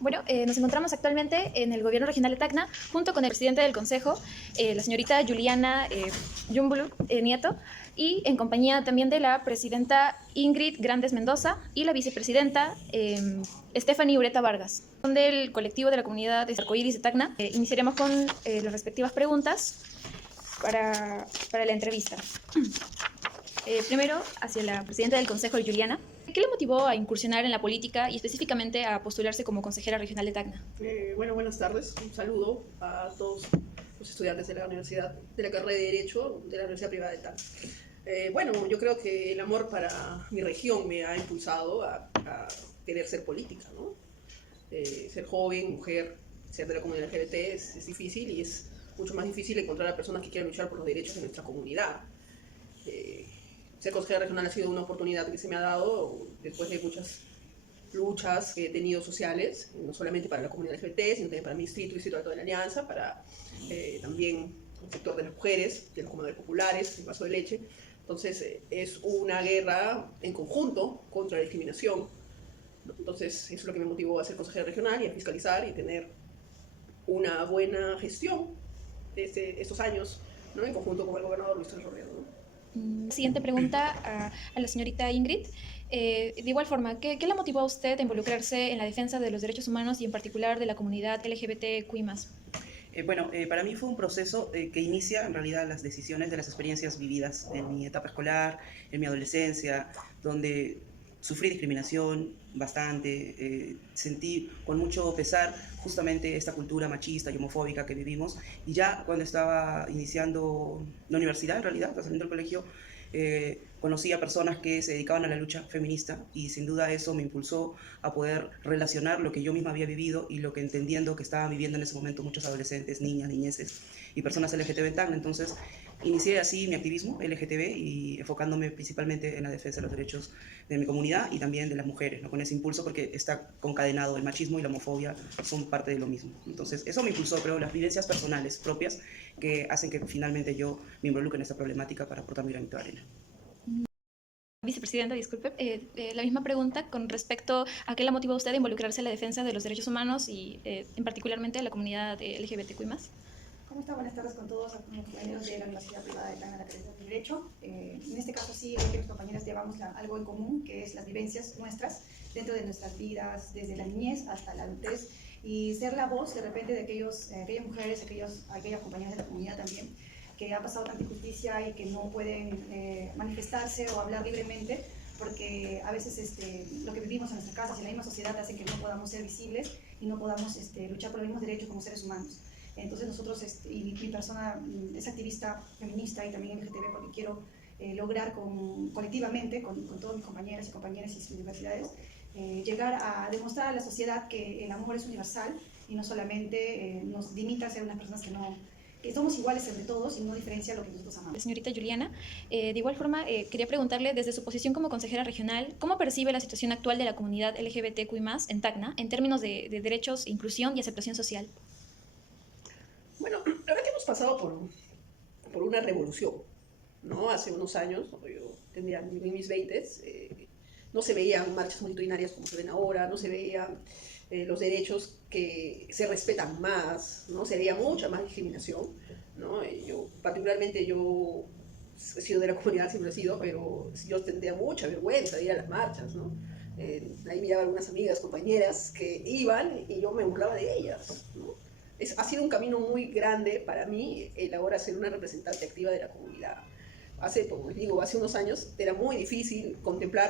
Bueno, nos encontramos actualmente en el gobierno regional de Tacna, junto con el presidente del consejo, la señorita Juliana Yumbulu Nieto, y en compañía también de la presidenta Ingrid Grandes Mendoza y la vicepresidenta Stephanie Ureta Vargas. Del colectivo de la comunidad de Arcoíris de Tacna, iniciaremos con las respectivas preguntas para la entrevista. Primero, hacia la presidenta del Consejo, Juliana. ¿Qué le motivó a incursionar en la política y específicamente a postularse como consejera regional de Tacna? Bueno, buenas tardes. Un saludo a todos los estudiantes de la universidad, de la carrera de Derecho de la Universidad Privada de Tacna. Bueno, yo creo que el amor para mi región me ha impulsado a querer ser política, ¿no? Ser joven, mujer, ser de la comunidad LGBT es difícil y es mucho más difícil encontrar a personas que quieran luchar por los derechos de nuestra comunidad. Ser consejera regional ha sido una oportunidad que se me ha dado después de muchas luchas que he tenido sociales, no solamente para la comunidad LGBT, sino también para mi distrito y distrito alto de la Alianza, para también el sector de las mujeres, de los comedores populares, el vaso de leche. Entonces es una guerra en conjunto contra la discriminación, ¿no? Entonces eso es lo que me motivó a ser consejera regional y a fiscalizar y tener una buena gestión de estos años, ¿no? En conjunto con el gobernador Luis Robredo, ¿no? Siguiente pregunta a la señorita Ingrid. De igual forma, ¿qué la motivó a usted a involucrarse en la defensa de los derechos humanos y en particular de la comunidad LGBTQI+. Para mí fue un proceso que inicia en realidad las decisiones de las experiencias vividas en mi etapa escolar, en mi adolescencia, donde sufrí discriminación bastante, sentí con mucho pesar justamente esta cultura machista y homofóbica que vivimos, y ya cuando estaba iniciando la universidad, en realidad, saliendo del colegio, conocí a personas que se dedicaban a la lucha feminista y sin duda eso me impulsó a poder relacionar lo que yo misma había vivido y lo que entendiendo que estaban viviendo en ese momento muchos adolescentes, niñas, niñeces y personas LGTB en Tacna. Entonces inicié así mi activismo LGTB y enfocándome principalmente en la defensa de los derechos de mi comunidad y también de las mujeres, ¿no? Con ese impulso porque está concadenado, el machismo y la homofobia son parte de lo mismo. Entonces eso me impulsó, creo, las vivencias personales propias que hacen que finalmente yo me involucre en esta problemática para aportar mi granito de arena. Vicepresidenta, disculpe, la misma pregunta con respecto a qué la motivó a usted a involucrarse en la defensa de los derechos humanos y en particularmente de la comunidad LGBTQI+. ¿Cómo está? Buenas tardes con todos, los compañeros de la Universidad Privada de Tacna, la Carrera de Derecho. En este caso sí, que mis compañeras llevamos algo en común, que es las vivencias nuestras dentro de nuestras vidas, desde la niñez hasta la adultez, y ser la voz de repente de aquellas mujeres, aquellas compañeras de la comunidad también, que ha pasado tanta injusticia y que no pueden manifestarse o hablar libremente, porque a veces lo que vivimos en nuestras casas y en la misma sociedad hace que no podamos ser visibles y no podamos luchar por los mismos derechos como seres humanos. Entonces nosotros, y mi persona es activista feminista y también LGTB, porque quiero lograr colectivamente, con todos mis compañeras y compañeras y sus universidades, llegar a demostrar a la sociedad que el amor es universal y no solamente nos limita a ser unas personas que somos iguales entre todos y no diferencia lo que nosotros amamos. Señorita Juliana, de igual forma quería preguntarle desde su posición como consejera regional, ¿cómo percibe la situación actual de la comunidad LGBTQI+ en Tacna en términos de derechos, inclusión y aceptación social? Bueno, la verdad que hemos pasado por una revolución, ¿no? Hace unos años, yo tendría en mis 20s, no se veían marchas multitudinarias como se ven ahora, no se veían los derechos que se respetan más, ¿no? Se veía mucha más discriminación, ¿no? Particularmente yo he sido de la comunidad, siempre he sido, pero yo tendría mucha vergüenza de ir a las marchas, ¿no? Ahí me llevaban algunas amigas, compañeras que iban y yo me burlaba de ellas, ¿no? Ha sido un camino muy grande para mí el ahora ser una representante activa de la comunidad. Hace unos años era muy difícil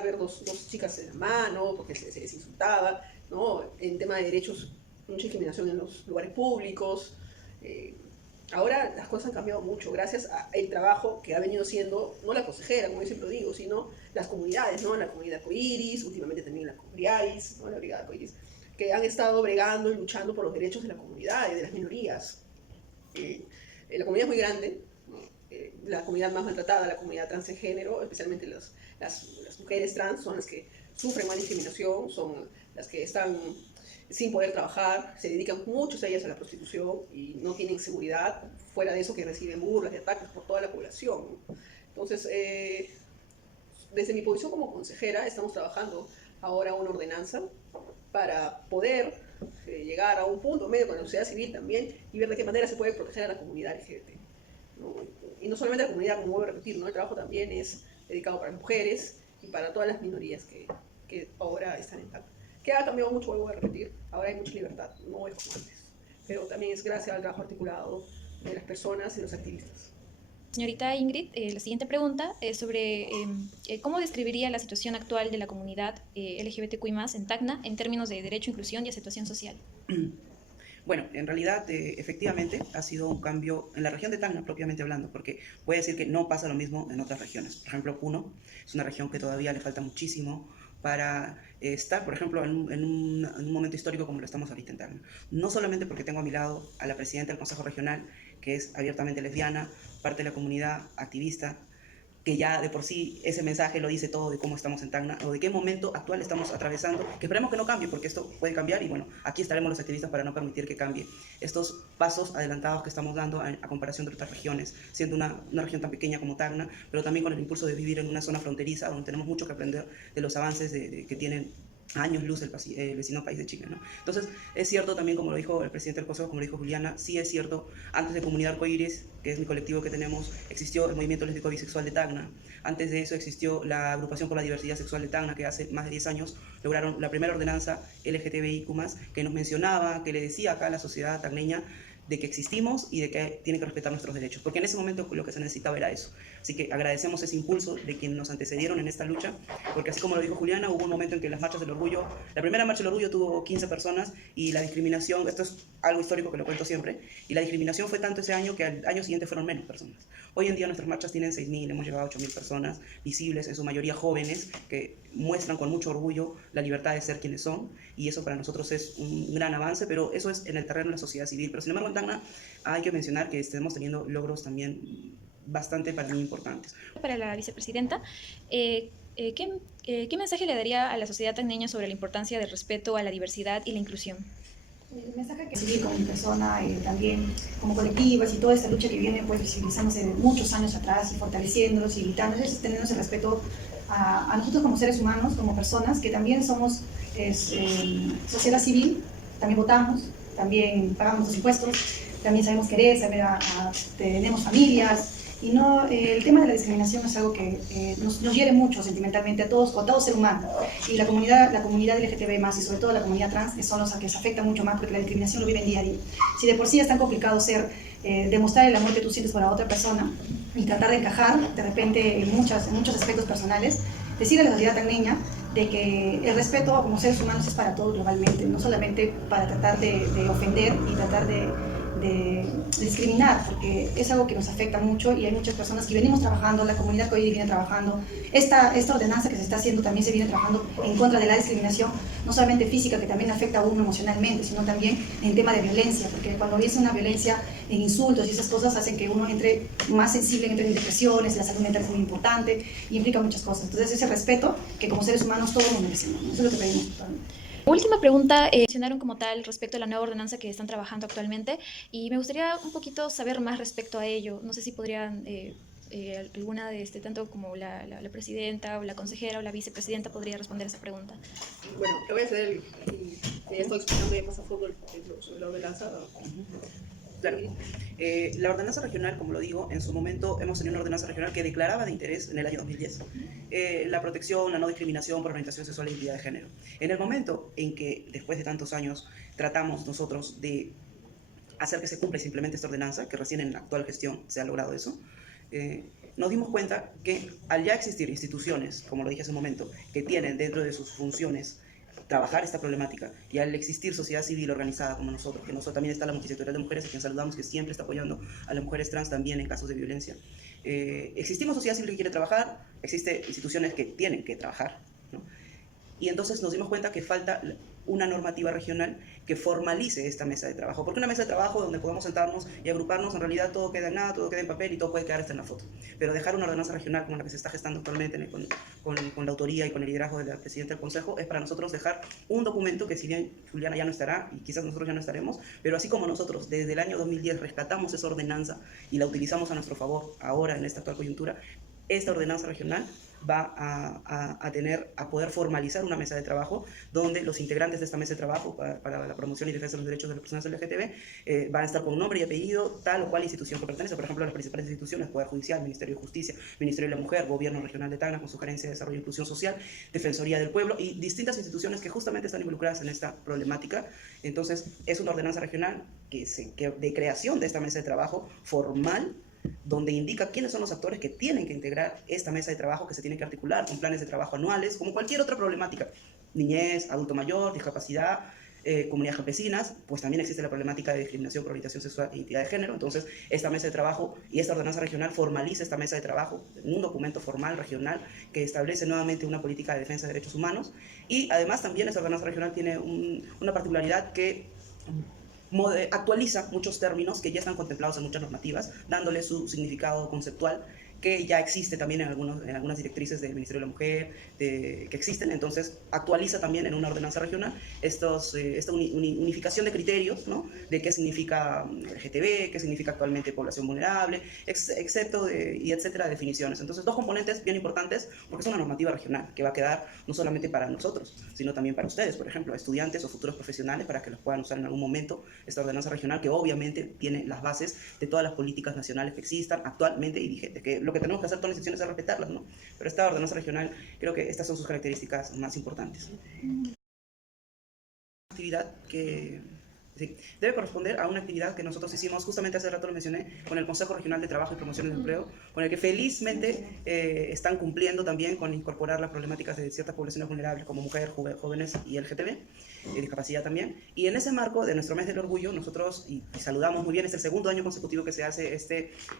ver dos chicas en la mano porque se les insultaba, ¿no? En tema de derechos, mucha discriminación en los lugares públicos. Ahora las cosas han cambiado mucho gracias al trabajo que ha venido haciendo, no la consejera, como yo siempre digo, sino las comunidades, ¿no? La comunidad Arcoíris, últimamente también la Briaris, ¿no? La Brigada Arcoíris, que han estado bregando y luchando por los derechos de la comunidad y de las minorías. La comunidad es muy grande, ¿no? La comunidad más maltratada, la comunidad transgénero, especialmente las mujeres trans, son las que sufren más discriminación, son las que están sin poder trabajar, se dedican muchos de ellas a la prostitución y no tienen seguridad, fuera de eso que reciben burlas y ataques por toda la población. Entonces, desde mi posición como consejera estamos trabajando ahora una ordenanza para poder llegar a un punto medio con la sociedad civil también y ver de qué manera se puede proteger a la comunidad LGBT, ¿no? Y no solamente a la comunidad, como vuelvo a repetir, ¿no? El trabajo también es dedicado para las mujeres y para todas las minorías que ahora están en TAC. Que ha cambiado mucho, vuelvo a repetir, ahora hay mucha libertad, no es como antes, pero también es gracias al trabajo articulado de las personas y los activistas. Señorita Ingrid, la siguiente pregunta es sobre cómo describiría la situación actual de la comunidad LGBTQI+ en Tacna en términos de derecho, inclusión y aceptación social. Bueno, en realidad, efectivamente, ha sido un cambio en la región de Tacna, propiamente hablando, porque puede decir que no pasa lo mismo en otras regiones. Por ejemplo, Puno es una región que todavía le falta muchísimo para estar, por ejemplo, en un momento histórico como lo estamos ahorita en Tacna. No solamente porque tengo a mi lado a la presidenta del Consejo Regional, que es abiertamente lesbiana, parte de la comunidad, activista, que ya de por sí ese mensaje lo dice todo de cómo estamos en Tacna o de qué momento actual estamos atravesando, que esperemos que no cambie, porque esto puede cambiar y bueno, aquí estaremos los activistas para no permitir que cambie estos pasos adelantados que estamos dando a comparación de otras regiones, siendo una región tan pequeña como Tacna, pero también con el impulso de vivir en una zona fronteriza donde tenemos mucho que aprender de los avances que tienen años luz el vecino país de Chile, ¿no? Entonces, es cierto también, como lo dijo el presidente del Consejo, como lo dijo Juliana, sí es cierto, antes de Comunidad Arcoíris, que es mi colectivo que tenemos, existió el movimiento lésbico bisexual de Tacna. Antes de eso existió la Agrupación por la Diversidad Sexual de Tacna, que hace más de 10 años lograron la primera ordenanza LGTBIQ+, que nos mencionaba, que le decía acá a la sociedad tacneña de que existimos y de que tienen que respetar nuestros derechos, porque en ese momento lo que se necesitaba era eso. Así que agradecemos ese impulso de quienes nos antecedieron en esta lucha, porque así como lo dijo Juliana, hubo un momento en que las marchas del orgullo, la primera marcha del orgullo tuvo 15 personas y la discriminación, esto es algo histórico que lo cuento siempre, y la discriminación fue tanto ese año que al año siguiente fueron menos personas. Hoy en día nuestras marchas tienen 6.000, hemos llegado a 8.000 personas visibles, en su mayoría jóvenes, que muestran con mucho orgullo la libertad de ser quienes son, y eso para nosotros es un gran avance, pero eso es en el terreno de la sociedad civil. Pero sin embargo en Tacna hay que mencionar que estamos teniendo logros también bastante para mí importantes. Para la vicepresidenta, ¿qué mensaje le daría a la sociedad tacneña sobre la importancia del respeto a la diversidad y la inclusión? El mensaje que seguir como mi persona, también como colectivas y toda esta lucha que viene pues visibilizándose de muchos años atrás y fortaleciéndonos y gritándonos, es tenernos el respeto a nosotros como seres humanos, como personas, que también somos sociedad civil, también votamos, también pagamos los impuestos, también sabemos querer, tenemos familias. Y no, el tema de la discriminación es algo que nos hiere mucho sentimentalmente a todo ser humano. Y la comunidad LGTB+, y sobre todo la comunidad trans, que son los que se afectan mucho más porque la discriminación lo viven día a día. Si de por sí es tan complicado demostrar el amor que tú sientes por la otra persona y tratar de encajar de repente en muchos aspectos personales, decir a la sociedad tacneña de que el respeto como seres humanos es para todos globalmente, no solamente para tratar de ofender y tratar de discriminar, porque es algo que nos afecta mucho y hay muchas personas que venimos trabajando, la comunidad que hoy viene trabajando, esta ordenanza que se está haciendo también se viene trabajando en contra de la discriminación, no solamente física, que también afecta a uno emocionalmente, sino también en tema de violencia, porque cuando hubiese una violencia en insultos y esas cosas hacen que uno entre más sensible, entre en depresiones, la salud mental es muy importante y implica muchas cosas. Entonces ese respeto que como seres humanos todos nos merecemos, ¿no? Eso es lo que pedimos totalmente. Última pregunta, mencionaron como tal respecto a la nueva ordenanza que están trabajando actualmente y me gustaría un poquito saber más respecto a ello. No sé si podrían, alguna de tanto como la presidenta o la consejera o la vicepresidenta podría responder esa pregunta. Bueno, te voy a hacer estoy explicando más a fondo sobre la ordenanza. Claro. La ordenanza regional, como lo digo, en su momento hemos tenido una ordenanza regional que declaraba de interés en el año 2010 la protección, la no discriminación por orientación sexual e identidad de género. En el momento en que, después de tantos años, tratamos nosotros de hacer que se cumpla y se implemente esta ordenanza, que recién en la actual gestión se ha logrado eso, nos dimos cuenta que al ya existir instituciones, como lo dije hace un momento, que tienen dentro de sus funciones trabajar esta problemática, y al existir sociedad civil organizada como nosotros, que nosotros también está la multisectorial de mujeres, a quien saludamos, que siempre está apoyando a las mujeres trans también en casos de violencia. Existimos sociedad civil que quiere trabajar, existen instituciones que tienen que trabajar, ¿no? Y entonces nos dimos cuenta que falta una normativa regional que formalice esta mesa de trabajo. Porque una mesa de trabajo donde podemos sentarnos y agruparnos, en realidad todo queda en nada, todo queda en papel y todo puede quedar hasta en la foto. Pero dejar una ordenanza regional como la que se está gestando actualmente con la autoría y con el liderazgo de la presidenta del Consejo es para nosotros dejar un documento que, si bien Juliana ya no estará y quizás nosotros ya no estaremos, pero así como nosotros desde el año 2010 rescatamos esa ordenanza y la utilizamos a nuestro favor ahora en esta actual coyuntura, esta ordenanza regional va a poder formalizar una mesa de trabajo donde los integrantes de esta mesa de trabajo para la promoción y defensa de los derechos de las personas LGTB van a estar con nombre y apellido, tal o cual institución que pertenece. Por ejemplo, las principales instituciones: Poder Judicial, Ministerio de Justicia, Ministerio de la Mujer, Gobierno Regional de Tacna con su Gerencia de Desarrollo e Inclusión Social, Defensoría del Pueblo y distintas instituciones que justamente están involucradas en esta problemática. Entonces, es una ordenanza regional de creación de esta mesa de trabajo formal, donde indica quiénes son los actores que tienen que integrar esta mesa de trabajo, que se tiene que articular con planes de trabajo anuales, como cualquier otra problemática: niñez, adulto mayor, discapacidad, comunidades campesinas. Pues también existe la problemática de discriminación por orientación sexual e identidad de género. Entonces, esta mesa de trabajo y esta ordenanza regional formaliza esta mesa de trabajo en un documento formal regional que establece nuevamente una política de defensa de derechos humanos. Y además también esta ordenanza regional tiene una particularidad que actualiza muchos términos que ya están contemplados en muchas normativas, dándole su significado conceptual, que ya existe también en algunas directrices del Ministerio de la Mujer que existen. Entonces actualiza también en una ordenanza regional esta unificación de criterios, ¿no? De qué significa LGTB, qué significa actualmente población vulnerable, etcétera, definiciones. Entonces, dos componentes bien importantes, porque es una normativa regional que va a quedar no solamente para nosotros, sino también para ustedes, por ejemplo, estudiantes o futuros profesionales, para que los puedan usar en algún momento, esta ordenanza regional que obviamente tiene las bases de todas las políticas nacionales que existan actualmente y vigentes, que lo que tenemos que hacer todas las instituciones es respetarlas, ¿no? Pero esta ordenanza regional, creo que estas son sus características más importantes. Actividad que sí, debe corresponder a una actividad que nosotros hicimos, justamente hace rato lo mencioné, con el Consejo Regional de Trabajo y Promoción del Empleo, con el que felizmente están cumpliendo también con incorporar las problemáticas de ciertas poblaciones vulnerables como mujeres, jóvenes y LGTB, discapacidad también. Y en ese marco de nuestro mes del orgullo, nosotros, y saludamos muy bien, es el segundo año consecutivo que se hace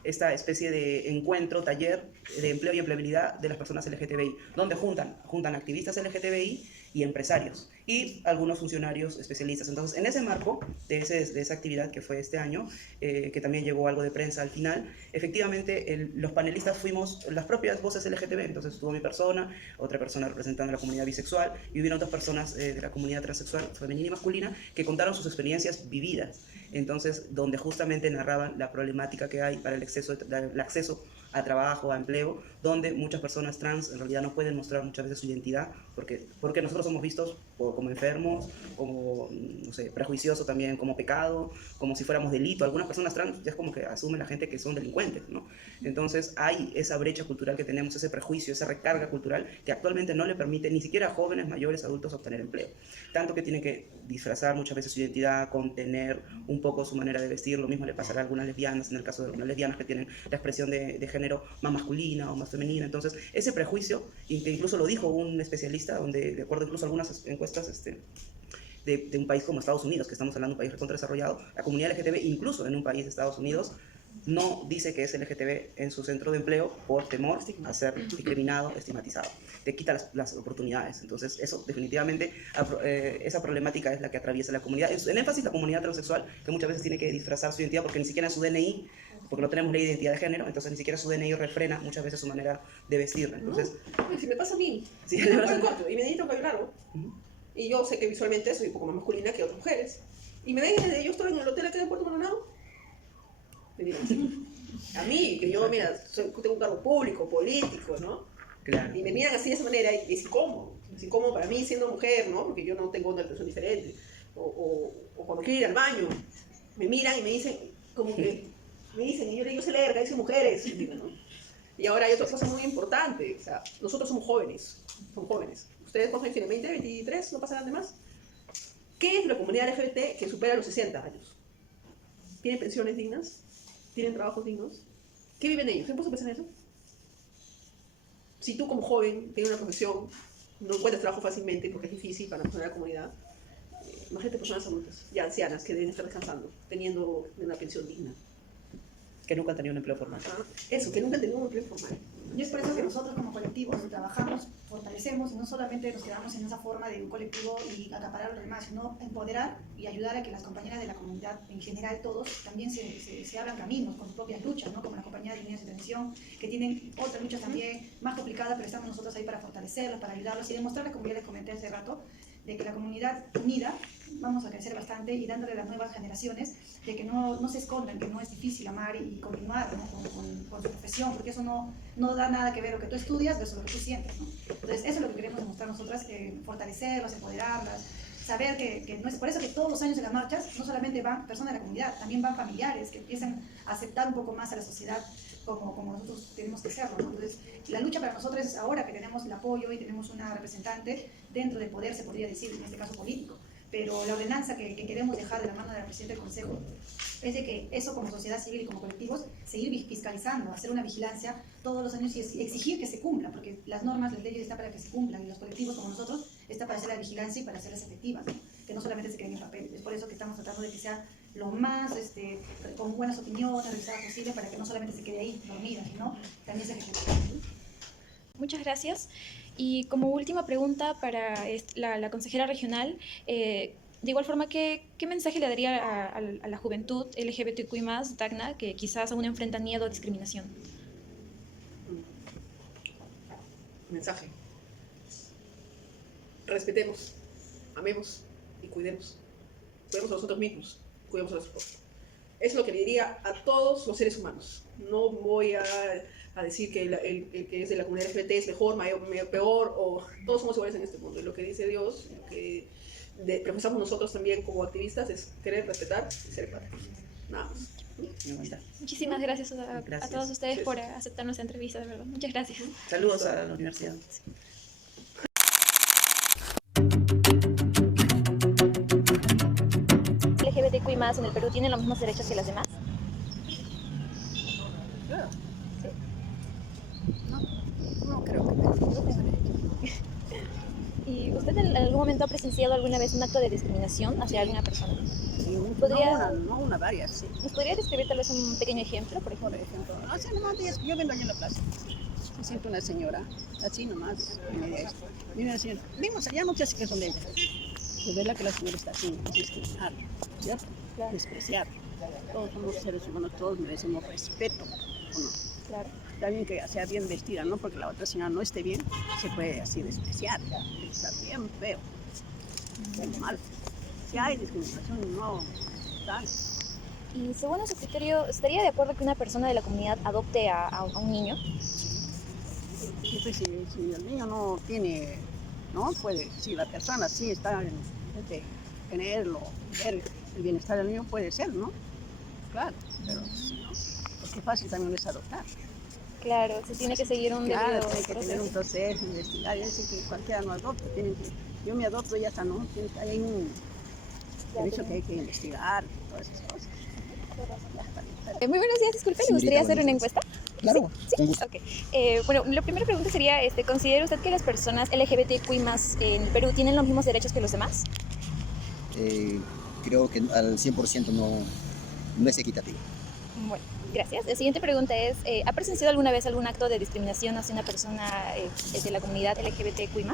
esta especie de encuentro, taller de empleo y empleabilidad de las personas LGTBI, donde juntan activistas LGTBI y empresarios y algunos funcionarios especialistas. Entonces, en ese marco de esa actividad que fue este año, que también llegó algo de prensa al final, efectivamente los panelistas fuimos las propias voces LGTB. Entonces estuvo mi persona, otra persona representando a la comunidad bisexual, y hubieron otras personas de la comunidad transexual femenina y masculina que contaron sus experiencias vividas. Entonces, donde justamente narraban la problemática que hay para el acceso a trabajo, a empleo, donde muchas personas trans en realidad no pueden mostrar muchas veces su identidad, porque nosotros somos vistos como enfermos, como, no sé, prejuicioso también, como pecado, como si fuéramos delito. Algunas personas trans ya es como que asumen la gente que son delincuentes, ¿no? Entonces hay esa brecha cultural que tenemos, ese prejuicio, esa recarga cultural que actualmente no le permite ni siquiera a jóvenes, mayores, adultos obtener empleo. Tanto que tienen que disfrazar muchas veces su identidad, contener un poco su manera de vestir. Lo mismo le pasará a algunas lesbianas, en el caso de algunas lesbianas que tienen la expresión de género más masculina o más femenina. Entonces, ese prejuicio, que incluso lo dijo un especialista, donde de acuerdo incluso a algunas encuestas de un país como Estados Unidos, que estamos hablando de un país contradesarrollado, la comunidad LGTB, incluso en un país de Estados Unidos, no dice que es LGTB en su centro de empleo por temor a ser discriminado, estigmatizado. Te quita las oportunidades. Entonces, eso definitivamente, esa problemática es la que atraviesa la comunidad. En énfasis, la comunidad transexual, que muchas veces tiene que disfrazar su identidad porque ni siquiera en su DNI, porque no tenemos ley de identidad de género, entonces ni siquiera su DNI refrena muchas veces su manera de vestir. Entonces, no, si me pasa a mí, sí, me pongo el corto y me necesito un cabello largo, y yo sé que visualmente soy un poco más masculina que otras mujeres, y me ven, yo estoy en el hotel acá de Puerto Maldonado, me miran así. A mí, que yo, mira, tengo un cargo público, político, ¿no? claro. Y me miran así de esa manera, y es incómodo para mí siendo mujer, ¿no? Porque yo no tengo una expresión diferente. O cuando quiero ir al baño, me miran y me dicen, como que, y yo le digo, se lerga, dicen mujeres, ¿no? Y ahora hay otra cosa muy importante, o sea, nosotros somos jóvenes. ¿Ustedes cuántos años tienen? ¿20, 23? ¿No pasarán de más? ¿Qué es la comunidad LGBT que supera los 60 años? ¿Tienen pensiones dignas? ¿Tienen trabajos dignos? ¿Qué viven ellos? ¿Se puede pensar en eso? Si tú como joven tienes una profesión, no encuentras trabajo fácilmente porque es difícil para la persona de la comunidad, imagínate personas adultas, ya ancianas, que deben estar descansando, teniendo una pensión digna. Que nunca han tenido un empleo formal. Eso, que nunca han tenido un empleo formal. Y es por eso que nosotros como colectivos trabajamos, fortalecemos y no solamente nos quedamos en esa forma de un colectivo y acaparar a los demás, sino empoderar y ayudar a que las compañeras de la comunidad en general, todos, también se abran caminos con sus propias luchas, ¿no? Como la compañía de líneas de atención, que tienen otras luchas también más complicadas, pero estamos nosotros ahí para fortalecerlos, para ayudarlos y demostrarles, como ya les comenté hace rato, de que la comunidad unida vamos a crecer bastante y dándole a las nuevas generaciones de que no se escondan, que no es difícil amar y continuar, ¿no? con su profesión, porque eso no da nada que ver lo que tú estudias versus lo que tú sientes, ¿no? Entonces eso es lo que queremos demostrar nosotras, fortalecerlas, empoderarlas, saber que no es por eso que todos los años en las marchas no solamente van personas de la comunidad, también van familiares que empiezan a aceptar un poco más a la sociedad como nosotros tenemos que serlo, ¿no? Entonces, la lucha para nosotros es ahora que tenemos el apoyo y tenemos una representante dentro del poder, se podría decir, en este caso político, pero la ordenanza que queremos dejar de la mano de la Presidenta del Consejo es de que eso como sociedad civil y como colectivos, seguir fiscalizando, hacer una vigilancia todos los años y exigir que se cumpla, porque las normas, las leyes están para que se cumplan y los colectivos como nosotros está para hacer la vigilancia y para hacerlas efectivas, ¿no? Que no solamente se queden en papel. Es por eso que estamos tratando de que sea lo más, con buenas opiniones, revisadas posible, para que no solamente se quede ahí dormida, sino también se ejecute. Muchas gracias. Y como última pregunta para la consejera regional, de igual forma, ¿qué mensaje le daría a la juventud LGBTQI+, Tacna, que quizás aún enfrenta miedo o discriminación? Mensaje. Respetemos, amemos y cuidemos. Cuidemos a nosotros mismos, cuidemos a nosotros. Es lo que le diría a todos los seres humanos. No voy a decir que el que es de la comunidad LGBT es mejor, mayor, peor, o todos somos iguales en este mundo. Y lo que dice Dios, lo que profesamos nosotros también como activistas, es querer, respetar y ser empáticos. Nada más. Muchísimas gracias a todos ustedes por aceptar nuestra entrevista, de verdad. Muchas gracias. Saludos a la universidad. LGBTQI+ en el Perú tienen los mismos derechos que los demás. Claro. ¿Sí? No creo que ¿Y usted en algún momento ha presenciado alguna vez un acto de discriminación hacia alguna persona? Sí, ¿Podría- varias, sí. ¿Nos podría describir tal vez un pequeño ejemplo, por Por ejemplo? ejemplo, hace nomás días que yo vendo allí en la plaza. Se siente una señora, así nomás, y me dice, mira la señora, vimos allá, no sé si que son de ella. De verdad que la señora está así, discriminar, ¿cierto? Claro. Despreciar. Todos somos seres humanos, todos merecemos respeto, ¿o no? Claro. Está bien que sea bien vestida, ¿no? Porque la otra señora no esté bien, se puede así despreciar. Está bien feo, bien mal. Si hay discriminación, no tal. Y según su criterio, ¿estaría de acuerdo que una persona de la comunidad adopte a un niño? Y pues, si el niño no tiene, no puede, si la persona sí está en tenerlo, ver el bienestar del niño, puede ser, ¿no? Claro, pero si no, pues qué fácil también es adoptar. Claro, se tiene que seguir un Claro, debido tiene que tener un proceso, investigar, y decir que cualquiera no adopta, yo me adopto y ya está, ¿no? Hay un derecho que hay que investigar, todas esas cosas. Muy buenos días, disculpe, ¿le Señorita, gustaría hacer buenos una días. encuesta? Claro, ¿Sí? con gusto. Ok. Bueno, la primera pregunta sería, ¿considera usted que las personas LGBTQI+ en el Perú tienen los mismos derechos que los demás? Creo que al 100% no es equitativo. Bueno, gracias. La siguiente pregunta es, ¿ha presenciado alguna vez algún acto de discriminación hacia una persona de la comunidad LGBTQI+?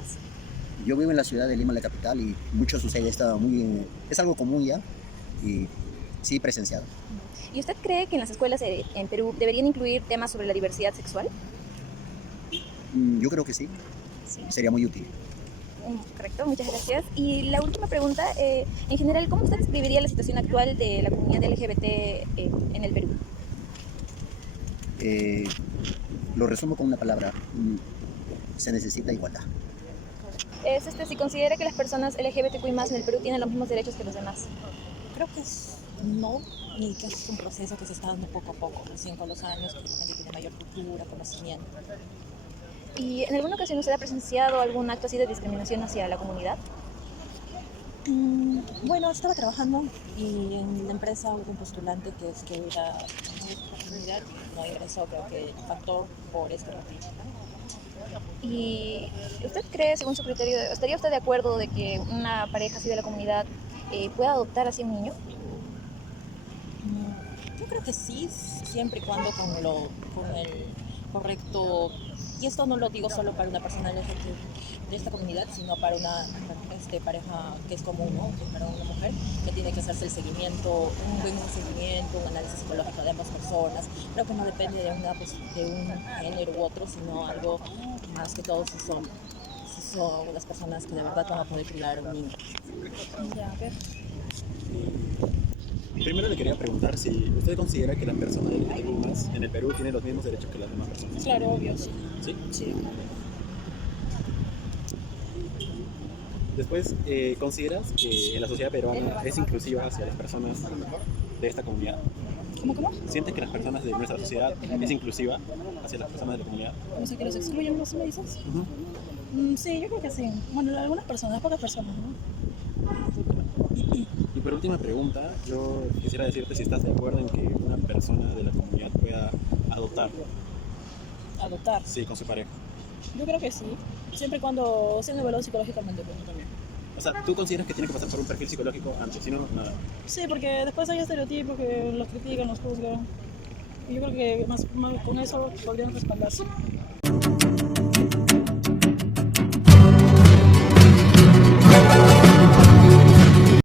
Yo vivo en la ciudad de Lima, la capital, y mucho sucede, es algo común ya, y sí presenciado. ¿Y usted cree que en las escuelas en Perú deberían incluir temas sobre la diversidad sexual? Yo creo que sí, Sí. sería muy útil. Correcto, muchas gracias. Y la última pregunta, en general, ¿cómo usted describiría la situación actual de la comunidad LGBT en el Perú? Lo resumo con una palabra, se necesita igualdad. Es si considera que las personas LGBTQI+ en el Perú tienen los mismos derechos que los demás. Creo que no, y que es un proceso que se está dando poco a poco, recién con los años, que la gente tiene mayor cultura, conocimiento. ¿Y en alguna ocasión usted ha presenciado algún acto así de discriminación hacia la comunidad? Bueno, estaba trabajando y en la empresa hubo un postulante que era de comunidad, no ingresó, creo que factor por este motivo. ¿Y usted cree, según su criterio, estaría usted de acuerdo de que una pareja así de la comunidad pueda adoptar así un niño? Yo creo que sí, siempre y cuando con el correcto, y esto no lo digo solo para una persona de esta comunidad, sino para una pareja que es común, ¿no? Que es para una mujer, que tiene que hacerse el seguimiento, un buen seguimiento, un análisis psicológico de ambas personas. Creo que no depende de un género u otro, sino algo más que todo si son las personas que de verdad van a poder criar un niño. Ya, a ver. Primero le quería preguntar si usted considera que las personas LGBTQ+ en el Perú tienen los mismos derechos que las demás personas. Claro, obvio, sí. ¿Sí? Sí. Después, ¿consideras que la sociedad peruana es inclusiva hacia las personas de esta comunidad? ¿Cómo? ¿Sientes que las personas de nuestra sociedad es inclusiva hacia las personas de la comunidad? No sé, que los excluyen, ¿no? ¿Sí me dices? Sí, yo creo que sí. Bueno, algunas personas, pocas personas, ¿no? Y por última pregunta, yo quisiera decirte si estás de acuerdo en que una persona de la comunidad pueda adoptar, Adoptar. sí, con su pareja. Yo creo que sí. Siempre y cuando sean evaluados psicológicamente, pues, también. O sea, ¿tú consideras que tiene que pasar por un perfil psicológico antes? Si no, nada. Sí, porque después hay estereotipos que los critican, los juzgan. Y yo creo que más con eso podrían respaldarse.